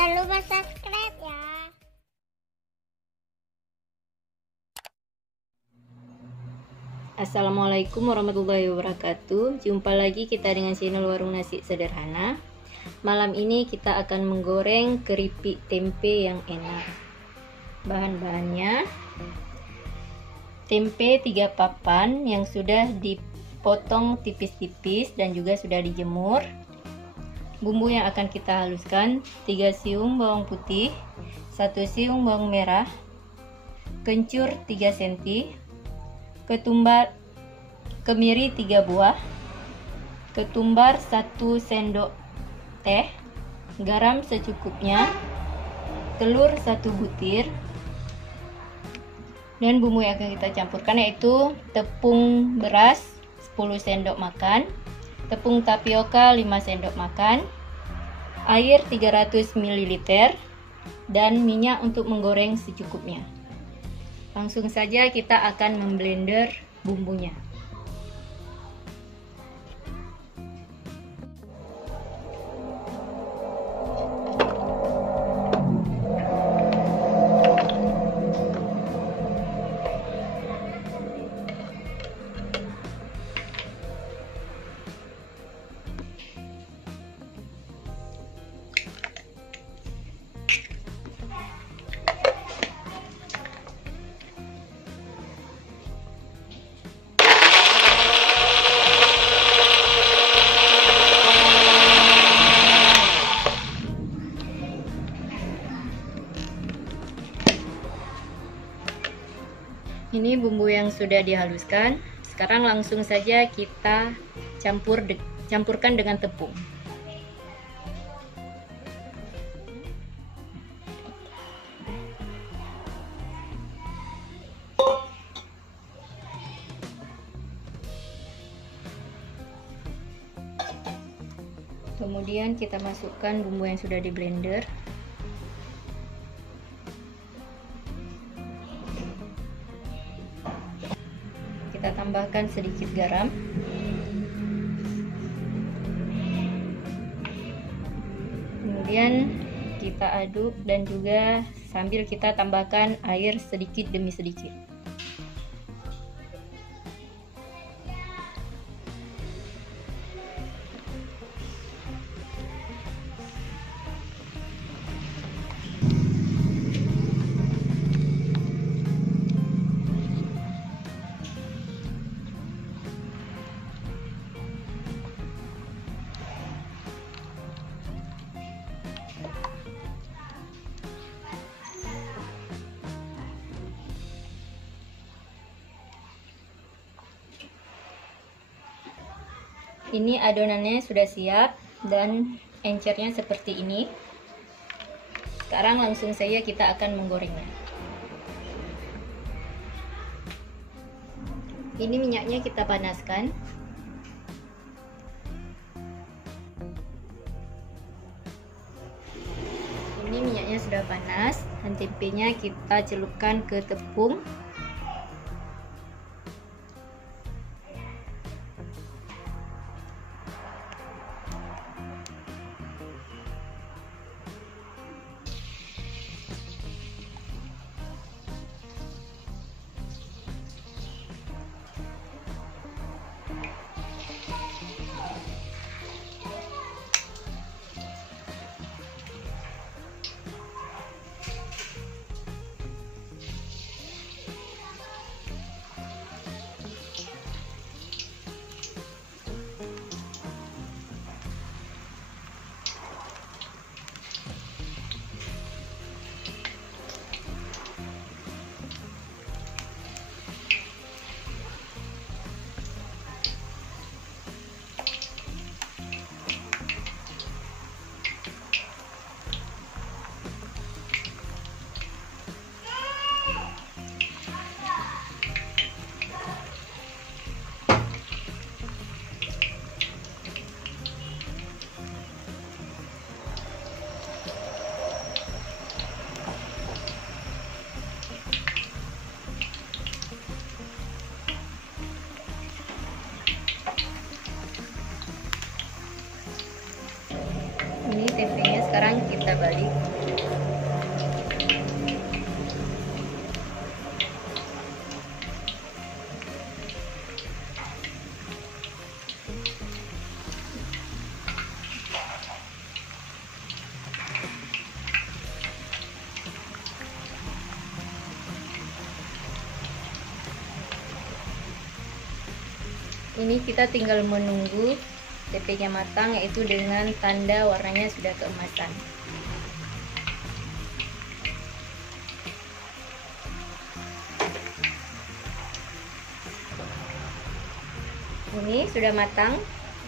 Jangan lupa subscribe ya. Assalamualaikum warahmatullahi wabarakatuh. Jumpa lagi kita dengan channel Warung Nasi Sederhana. Malam ini kita akan menggoreng keripik tempe yang enak. Bahan-bahannya: tempe 3 papan yang sudah dipotong tipis-tipis dan juga sudah dijemur. Bumbu yang akan kita haluskan: 3 siung bawang putih, 1 siung bawang merah, kencur 3 cm, ketumbar kemiri 3 buah, ketumbar 1 sendok teh, garam secukupnya, telur 1 butir, dan bumbu yang akan kita campurkan yaitu tepung beras 10 sendok makan, tepung tapioka 5 sendok makan, air 300 ml, dan minyak untuk menggoreng secukupnya. Langsung saja kita akan memblender bumbunya. Ini bumbu yang sudah dihaluskan. Sekarang langsung saja kita campurkan dengan tepung. Kemudian kita masukkan bumbu yang sudah di blender. Kita tambahkan sedikit garam, kemudian kita aduk dan juga sambil kita tambahkan air sedikit demi sedikit. Ini adonannya sudah siap dan encernya seperti ini. Sekarang langsung saja kita akan menggorengnya. Ini minyaknya kita panaskan. Ini minyaknya sudah panas dan tempenya kita celupkan ke tepung. Ini tempenya sekarang kita balik. Ini kita tinggal menunggu tempenya matang, yaitu dengan tanda warnanya sudah keemasan. Ini sudah matang,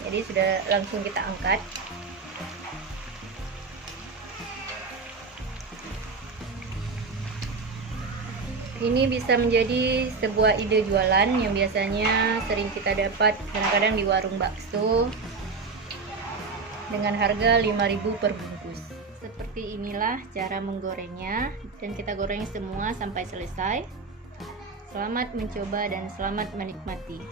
jadi sudah langsung kita angkat. Ini bisa menjadi sebuah ide jualan yang biasanya sering kita dapat kadang-kadang di warung bakso dengan harga 5.000 per bungkus. Seperti inilah cara menggorengnya, dan kita goreng semua sampai selesai. Selamat mencoba dan selamat menikmati.